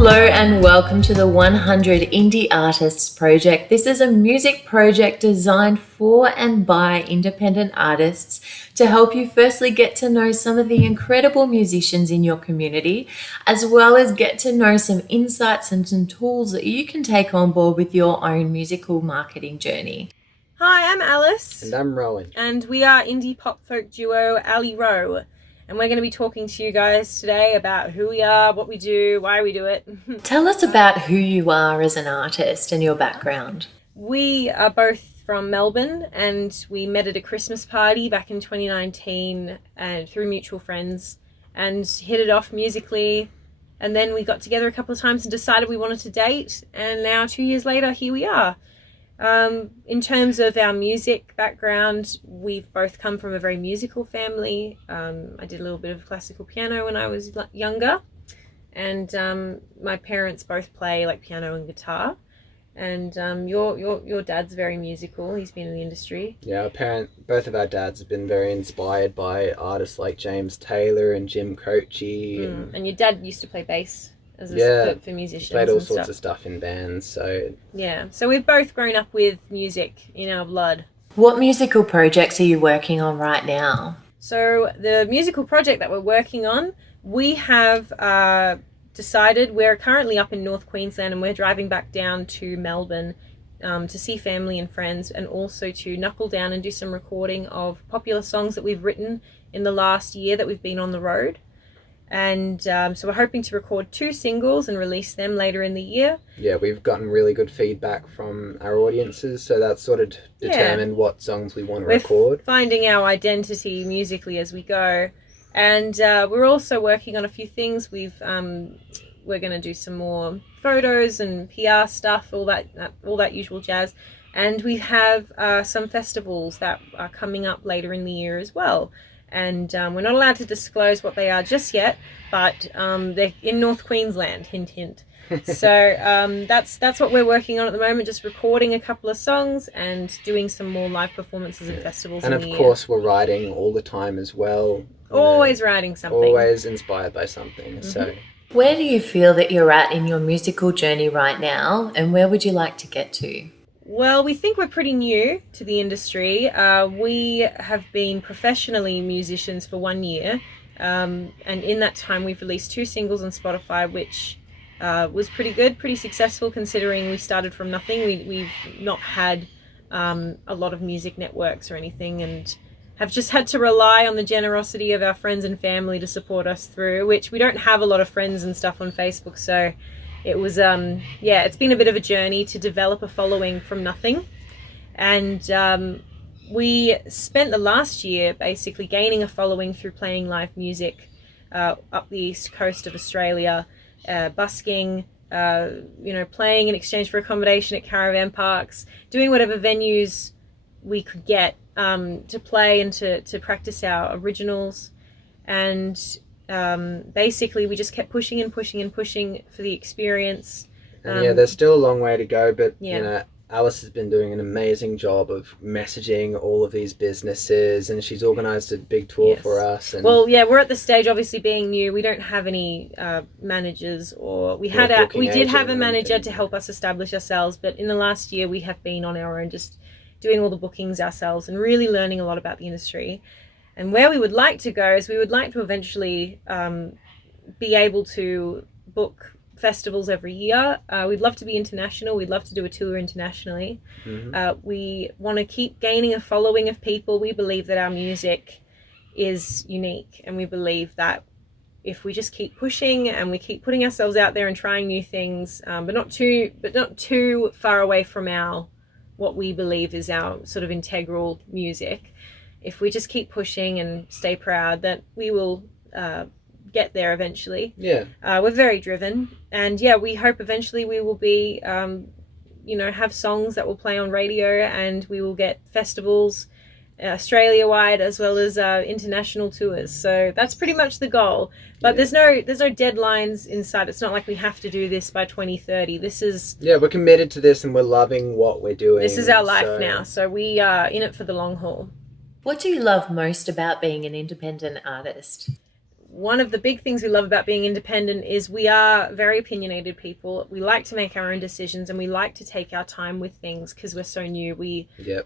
Hello and welcome to the 100 Indie Artists Project. This is a music project designed for and by independent artists to help you firstly get to know some of the incredible musicians in your community, as well as get to know some insights and some tools that you can take on board with your own musical marketing journey. Hi, I'm Alice. And I'm Rowan. And we are indie pop folk duo Ali Rowe. And we're going to be talking to you guys today about who we are, what we do, why we do it. Tell us about who you are as an artist and your background. We are both from Melbourne, and we met at a Christmas party back in 2019 and through mutual friends and hit it off musically. And then we got together a couple of times and decided we wanted to date. And now 2 years later, here we are. In terms of our music background, we've both come from a very musical family. I did a little bit of classical piano when I was younger, and my parents both play like piano and guitar. And your dad's very musical. He's been in the industry. Yeah, both of our dads have been very inspired by artists like James Taylor and Jim Croce. And your dad used to play bass for musicians. Played all sorts of stuff in bands. So we've both grown up with music in our blood. What musical projects are you working on right now? So the musical project that we're working on, we have decided we're currently up in North Queensland, and we're driving back down to Melbourne to see family and friends, and also to knuckle down and do some recording of popular songs that we've written in the last year that we've been on the road. And so we're hoping to record 2 singles and release them later in the year. Yeah, we've gotten really good feedback from our audiences, so that's sort of determined what songs we want to record. We're finding our identity musically as we go. And we're also working on a few things. We're going to do some more photos and PR stuff, all that usual jazz. And we have some festivals that are coming up later in the year as well. And we're not allowed to disclose what they are just yet, but they're in North Queensland, hint hint. So that's what we're working on at the moment, just recording a couple of songs and doing some more live performances and festivals. And of course we're writing all the time as well. Always writing something. Always inspired by something. Mm-hmm. So where do you feel that you're at in your musical journey right now, and where would you like to get to? Well, we think we're pretty new to the industry. We have been professionally musicians for 1 year, and in that time we've released 2 singles on Spotify, which was pretty good, pretty successful considering we started from nothing. We've not had a lot of music networks or anything, and have just had to rely on the generosity of our friends and family to support us through, which we don't have a lot of friends and stuff on Facebook, so it was, it's been a bit of a journey to develop a following from nothing. And we spent the last year basically gaining a following through playing live music up the east coast of Australia, busking, playing in exchange for accommodation at caravan parks, doing whatever venues we could get to play and to practice our originals. And basically we just kept pushing and pushing and pushing for the experience. And there's still a long way to go, but Alice has been doing an amazing job of messaging all of these businesses, and she's organised a big tour for us. And we're at the stage, obviously being new, we don't have any managers, or we did have a manager to help us establish ourselves, but in the last year we have been on our own, just doing all the bookings ourselves and really learning a lot about the industry. And where we would like to go is we would like to eventually be able to book festivals every year. We'd love to be international. We'd love to do a tour internationally. Mm-hmm. We want to keep gaining a following of people. We believe that our music is unique, and we believe that if we just keep pushing and we keep putting ourselves out there and trying new things, but not too far away from what we believe is our sort of integral music. If we just keep pushing and stay proud, that we will get there eventually. We're very driven, and we hope eventually we will be have songs that will play on radio, and we will get festivals Australia-wide as well as international tours. So that's pretty much the goal, but there's no deadlines in sight. It's not like we have to do this by 2030. This is we're committed to this, and we're loving what we're doing. This is our life now, so we are in it for the long haul. What do you love most about being an independent artist? one of the big things we love about being independent is we are very opinionated people. We like to make our own decisions, and we like to take our time with things because we're so new.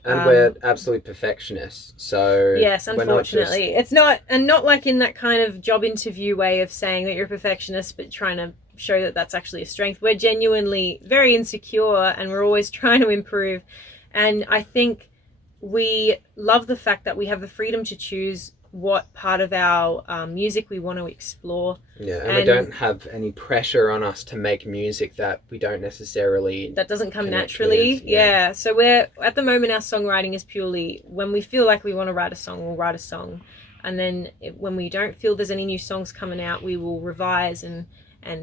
And we're absolute perfectionists. So yes, unfortunately, it's not like in that kind of job interview way of saying that you're a perfectionist, but trying to show that that's actually a strength. We're genuinely very insecure, and we're always trying to improve. And I think we love the fact that we have the freedom to choose what part of our music we want to explore. Yeah, and we don't have any pressure on us to make music that we don't necessarily... That doesn't come naturally. Yeah. So we're, at the moment, our songwriting is purely when we feel like we want to write a song, we'll write a song. And then when we don't feel there's any new songs coming out, we will revise and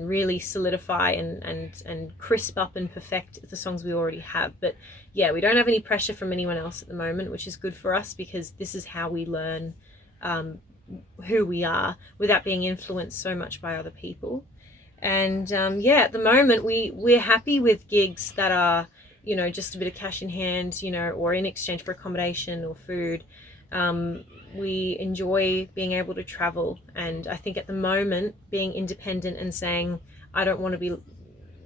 really solidify and crisp up and perfect the songs we already have. But yeah, we don't have any pressure from anyone else at the moment, which is good for us because this is how we learn who we are without being influenced so much by other people. And at the moment we're happy with gigs that are, you know, just a bit of cash in hand, you know, or in exchange for accommodation or food. We enjoy being able to travel, and I think at the moment being independent and saying I don't want to be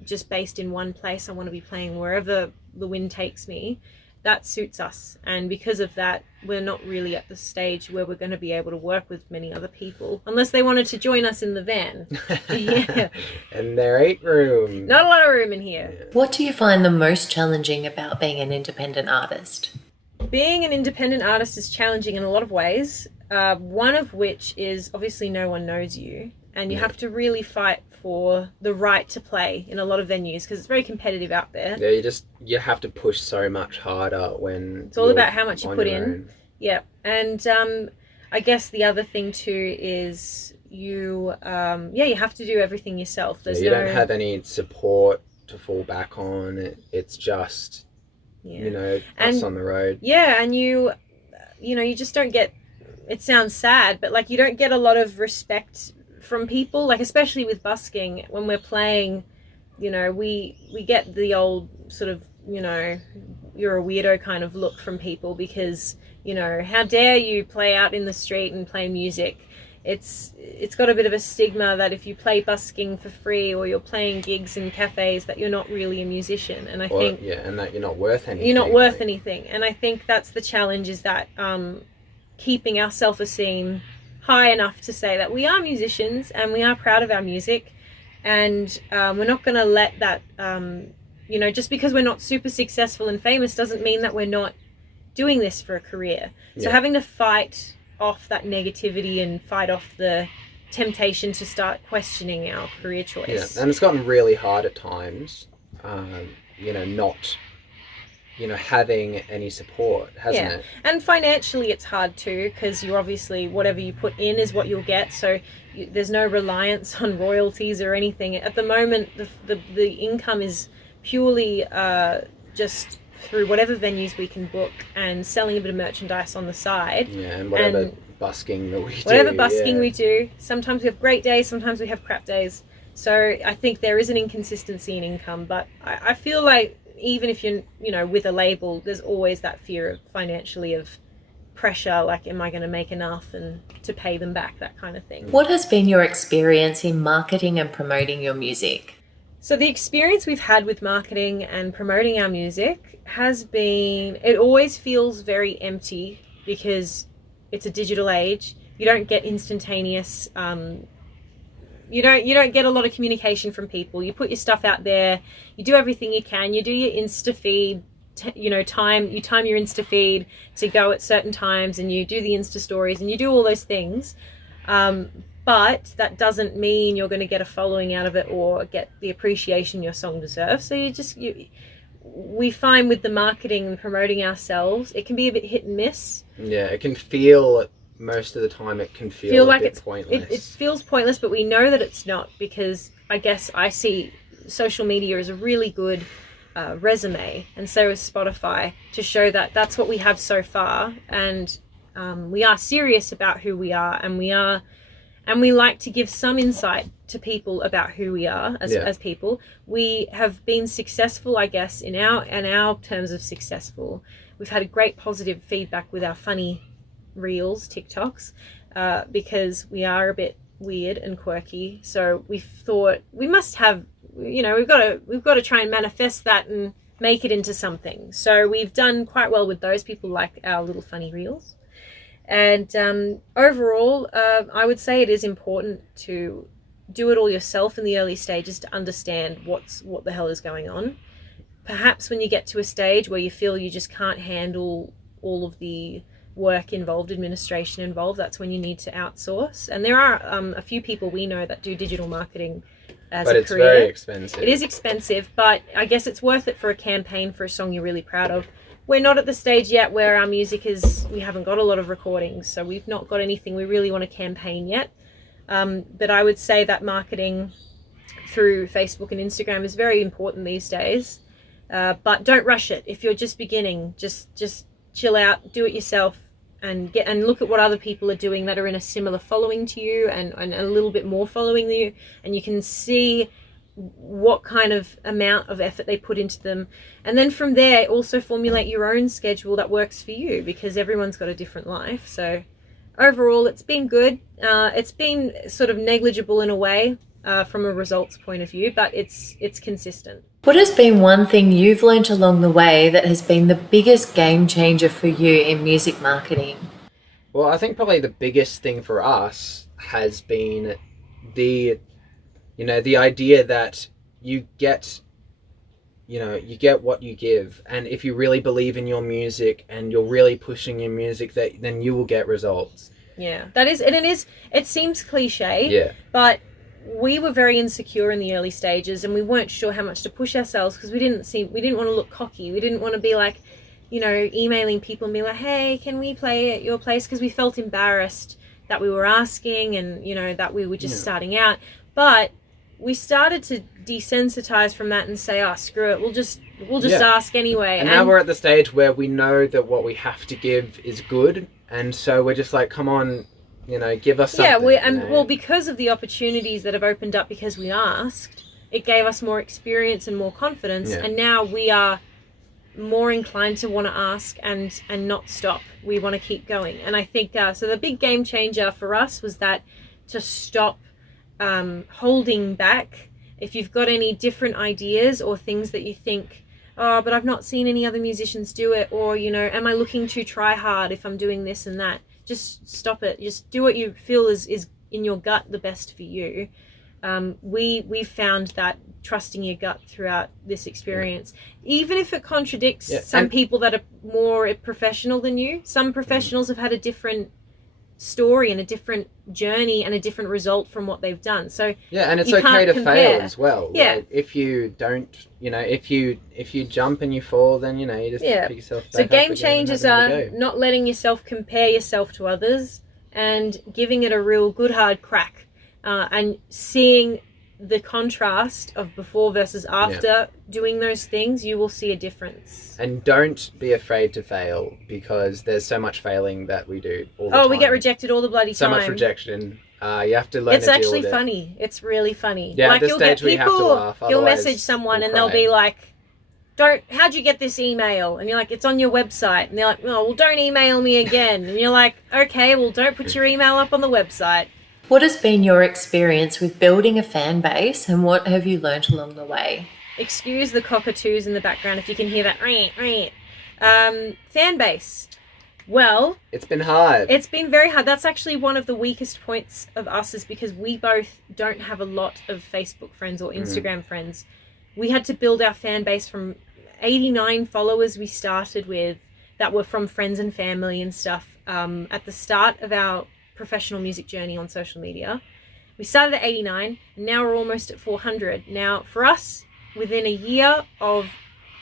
just based in one place, I want to be playing wherever the wind takes me, that suits us. And because of that, we're not really at the stage where we're going to be able to work with many other people unless they wanted to join us in the van. Yeah. And there ain't room. Not a lot of room in here. Yeah. What do you find the most challenging about being an independent artist? Being an independent artist is challenging in a lot of ways, one of which is obviously no one knows you, and you have to really fight for the right to play in a lot of venues because it's very competitive out there. Yeah, you have to push so much harder when it's all about how much you put in. Yeah, and I guess the other thing too is you have to do everything yourself. You don't have any support to fall back on. It's just us on the road. Yeah, and you just don't get, it sounds sad, but like you don't get a lot of respect from people, like especially with busking when we're playing, you know, we get the old sort of, you know, you're a weirdo kind of look from people because, you know, how dare you play out in the street and play music. It's got a bit of a stigma that if you play busking for free or you're playing gigs in cafes that you're not really a musician. And I think and that you're not worth anything. You're not worth anything. And I think that's the challenge, is that keeping our self-esteem high enough to say that we are musicians and we are proud of our music, and we're not going to let that just because we're not super successful and famous doesn't mean that we're not doing this for a career. So having to fight off that negativity and fight off the temptation to start questioning our career choice. And it's gotten really hard at times, not having any support, hasn't it? And financially it's hard too, because you obviously, whatever you put in is what you'll get, so there's no reliance on royalties or anything. At the moment the income is purely just through whatever venues we can book and selling a bit of merchandise on the side. Yeah, and whatever busking that we do. Whatever busking we do. Sometimes we have great days, sometimes we have crap days. So I think there is an inconsistency in income, but I feel like even if you're, with a label, there's always that fear of financially of pressure, like, am I going to make enough and to pay them back, that kind of thing. What has been your experience in marketing and promoting your music? So the experience we've had with marketing and promoting our music has been, it always feels very empty because it's a digital age. You don't get instantaneous, you don't get a lot of communication from people. You put your stuff out there, you do everything you can, you do your Insta feed, you time your Insta feed to go at certain times, and you do the Insta stories and you do all those things. But that doesn't mean you're going to get a following out of it or get the appreciation your song deserves. So we find with the marketing and promoting ourselves, it can be a bit hit and miss. Yeah, it can feel, most of the time it can feel like it's pointless. It feels pointless, but we know that it's not, because I guess I see social media as a really good resume, and so is Spotify, to show that that's what we have so far, and we are serious about who we are, and we like to give some insight to people about who we are as people. We have been successful, I guess, in our terms of successful. We've had a great positive feedback with our funny reels, TikToks, because we are a bit, weird and quirky. So we thought we must have, we've got to try and manifest that and make it into something. So we've done quite well with those. People like our little funny reels. And overall, I would say it is important to do it all yourself in the early stages to understand what the hell is going on. Perhaps when you get to a stage where you feel you just can't handle all of the work involved, administration involved, that's when you need to outsource. And there are a few people we know that do digital marketing as a career. But it's very expensive. It is expensive, but I guess it's worth it for a campaign for a song you're really proud of. We're not at the stage yet where our music we haven't got a lot of recordings, so we've not got anything we really want to campaign yet. But I would say that marketing through Facebook and Instagram is very important these days. But don't rush it. If you're just beginning, just chill out, do it yourself, and look at what other people are doing that are in a similar following to you and a little bit more following you, and you can see what kind of amount of effort they put into them. And then from there, also formulate your own schedule that works for you, because everyone's got a different life. So overall, it's been good. It's been sort of negligible in a way from a results point of view, but it's consistent. What has been one thing you've learnt along the way that has been the biggest game changer for you in music marketing? Well, I think probably the biggest thing for us has been the idea that you get what you give. And if you really believe in your music and you're really pushing your music, then you will get results. Yeah, that is, and it seems cliche, but we were very insecure in the early stages, and we weren't sure how much to push ourselves because we didn't want to look cocky. We didn't want to be like, emailing people and be like, hey, can we play at your place? Because we felt embarrassed that we were asking and, that we were just starting out. But we started to desensitize from that and say, oh, screw it. We'll just ask anyway. And now we're at the stage where we know that what we have to give is good. And so we're just like, come on, give us something. Yeah, well, because of the opportunities that have opened up because we asked, it gave us more experience and more confidence. Yeah. And now we are more inclined to want to ask and not stop. We want to keep going. And I think, so the big game changer for us was that to stop holding back. If you've got any different ideas or things that you think, oh, but I've not seen any other musicians do it, or, am I looking to try hard if I'm doing this and that? Just stop it. Just do what you feel is in your gut the best for you. We've found that trusting your gut throughout this experience, even if it contradicts some people that are more professional than you. Some professionals have had a different story and a different journey and a different result from what they've done. So and it's okay to fail as well. Yeah. Like if you don't, if you jump and you fall, then you just pick yourself back up. So game changers are not letting yourself compare yourself to others and giving it a real good hard crack, and seeing the contrast of before versus after doing those things. You will see a difference. And don't be afraid to fail, because there's so much failing that we do all the time. We get rejected all the bloody time. So much rejection. You have to learn to deal with it. It's actually funny. It's really funny. Yeah, at this stage we have to laugh. You'll message someone and they'll be like, how'd you get this email? And you're like, it's on your website. And they're like, oh, well, don't email me again. And you're like, okay, well, don't put your email up on the website. What has been your experience with building a fan base, and what have you learnt along the way? Excuse the cockatoos in the background if you can hear that. Fan base. Well, it's been hard. It's been very hard. That's actually one of the weakest points of us, is because we both don't have a lot of Facebook friends or Instagram friends. We had to build our fan base from 89 followers we started with that were from friends and family and stuff at the start of our professional music journey on social media. We started at 89 and now we're almost at 400. Now for us, within a year of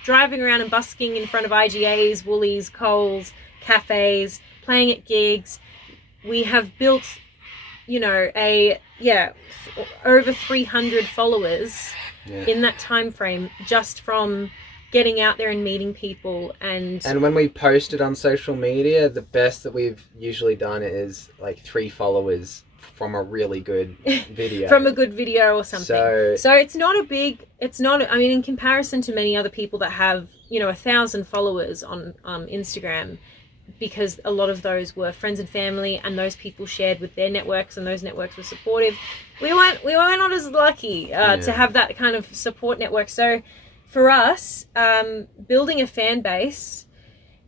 driving around and busking in front of IGAs, Woolies, Coles, cafes, playing at gigs, we have built, over 300 followers in that time frame, just from getting out there and meeting people. And when we post it on social media, the best that we've usually done is like 3 followers from a really good video. From a good video or something. So it's not, in comparison to many other people that have, 1,000 followers on Instagram, because a lot of those were friends and family, and those people shared with their networks, and those networks were supportive. We weren't not as lucky to have that kind of support network. So for us, building a fan base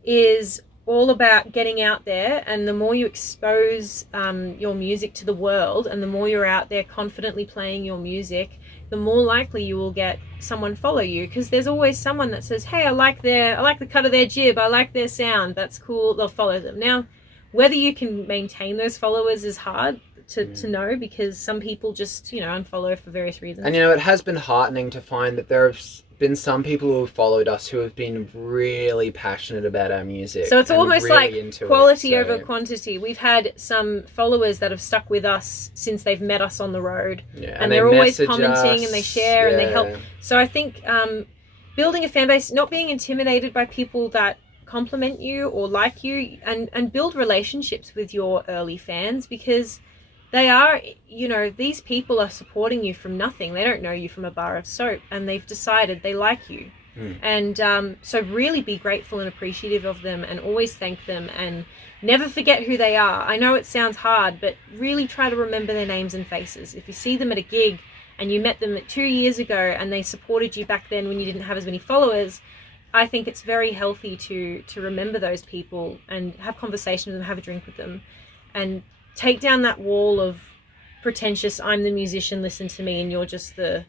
is all about getting out there, and the more you expose your music to the world, and the more you're out there confidently playing your music, the more likely you will get someone follow you, because there's always someone that says, hey, I like the cut of their jib, I like their sound, that's cool, they'll follow them. Now, whether you can maintain those followers is hard to know, because some people just, unfollow for various reasons. And it has been heartening to find that there have been some people who have followed us who have been really passionate about our music. So it's almost really like quality over quantity. We've had some followers that have stuck with us since they've met us on the road. Yeah, and they're always commenting and they share and they help. So I think building a fan base, not being intimidated by people that compliment you or like you, and build relationships with your early fans, because they are, these people are supporting you from nothing. They don't know you from a bar of soap, and they've decided they like you. And so really be grateful and appreciative of them, and always thank them, and never forget who they are. I know it sounds hard, but really try to remember their names and faces. If you see them at a gig and you met them 2 years ago and they supported you back then when you didn't have as many followers, I think it's very healthy to remember those people and have conversations with them, have a drink with them, and take down that wall of pretentious, I'm the musician, listen to me, and you're just the,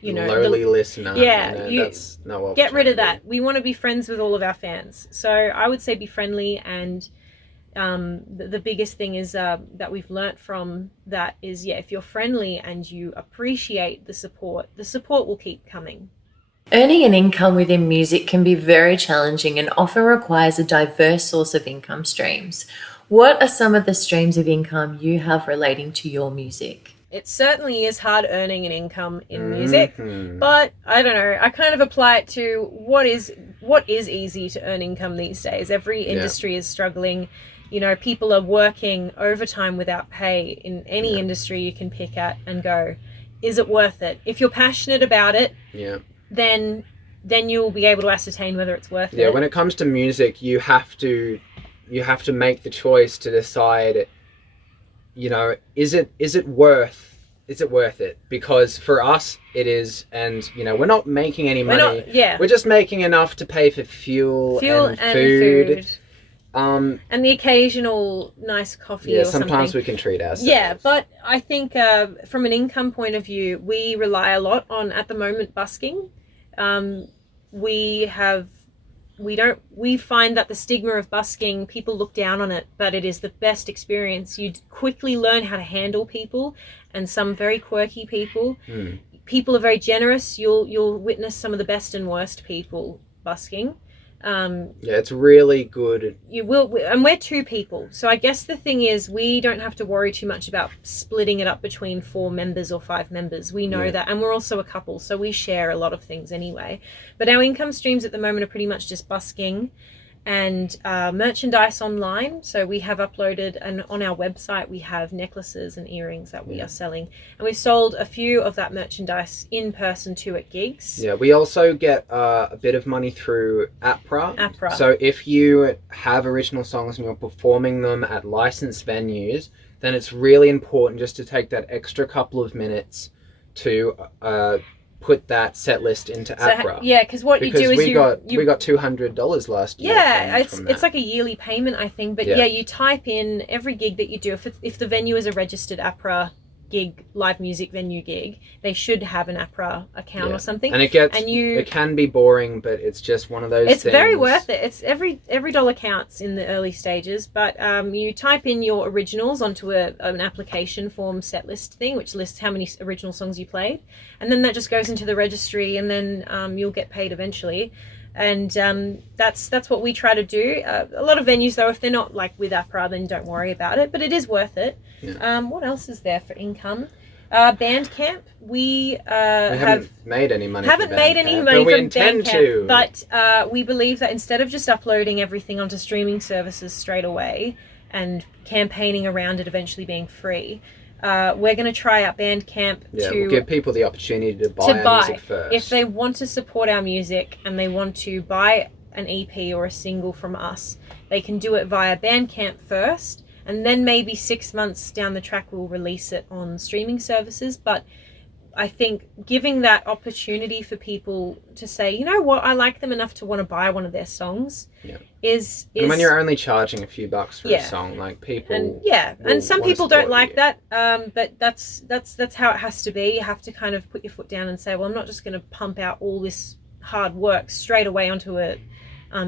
lowly listener. Yeah, that's not what get rid of that. We want to be friends with all of our fans. So I would say be friendly, and the biggest thing is that we've learnt from that is, if you're friendly and you appreciate the support will keep coming. Earning an income within music can be very challenging and often requires a diverse source of income streams. What are some of the streams of income you have relating to your music? It certainly is hard earning an income in music, but I don't know. I kind of apply it to what is easy to earn income these days. Every industry is struggling. People are working overtime without pay in any industry you can pick at and go, is it worth it? If you're passionate about it, then you'll be able to ascertain whether it's worth it. Yeah, when it comes to music, you have to make the choice to decide, is it worth it? Because for us it is, and we're not making any money. We're just making enough to pay for fuel and food. And the occasional nice coffee or something. Sometimes we can treat ourselves. Yeah, but I think from an income point of view, we rely a lot on, at the moment, busking. We find that the stigma of busking, people look down on it, but it is the best experience. You quickly learn how to handle people, and some very quirky people. People are very generous. You'll witness some of the best and worst people busking. It's really good. You will, and we're two people, so I guess the thing is we don't have to worry too much about splitting it up between 4 members or 5 members. We know that, and we're also a couple, so we share a lot of things anyway. But our income streams at the moment are pretty much just busking and merchandise online. So we have uploaded, and on our website we have necklaces and earrings that we are selling, and we've sold a few of that merchandise in person too at gigs. We also get a bit of money through APRA. So if you have original songs and you're performing them at licensed venues, then it's really important just to take that extra couple of minutes to put that set list into APRA. Because what you do is we got $200 last year. It's like a yearly payment, I think. But you type in every gig that you do. If the venue is a registered APRA gig, live music venue gig, they should have an APRA account or something. And it can be boring, but it's just one of those things. It's very worth it. It's every dollar counts in the early stages. But you type in your originals onto an application form set list thing, which lists how many original songs you played, and then that just goes into the registry, and then you'll get paid eventually. And that's what we try to do. A lot of venues, though, if they're not like with APRA, then don't worry about it. But it is worth it. What else is there for income? Bandcamp. We haven't made any money. Haven't made any money from Bandcamp, but we believe that instead of just uploading everything onto streaming services straight away and campaigning around it eventually being free, we're going to try out Bandcamp we'll give people the opportunity to buy our music first. If they want to support our music and they want to buy an EP or a single from us, they can do it via Bandcamp first, and then maybe 6 months down the track we'll release it on streaming services. But I think giving that opportunity for people to say, you know what, I like them enough to want to buy one of their songs, is and when you're only charging a few bucks for a song, like people, and some people don't like that, but that's how it has to be. You have to kind of put your foot down and say, well, I'm not just going to pump out all this hard work straight away onto a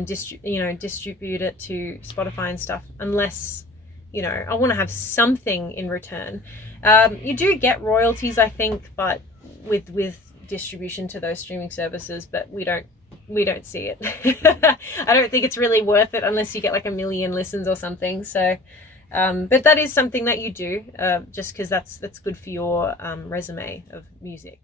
distribute it to Spotify and stuff, unless I want to have something in return. You do get royalties, I think, but with distribution to those streaming services, but we don't see it. I don't think it's really worth it unless you get like 1 million listens or something. So, but that is something that you do, just because that's good for your resume of music.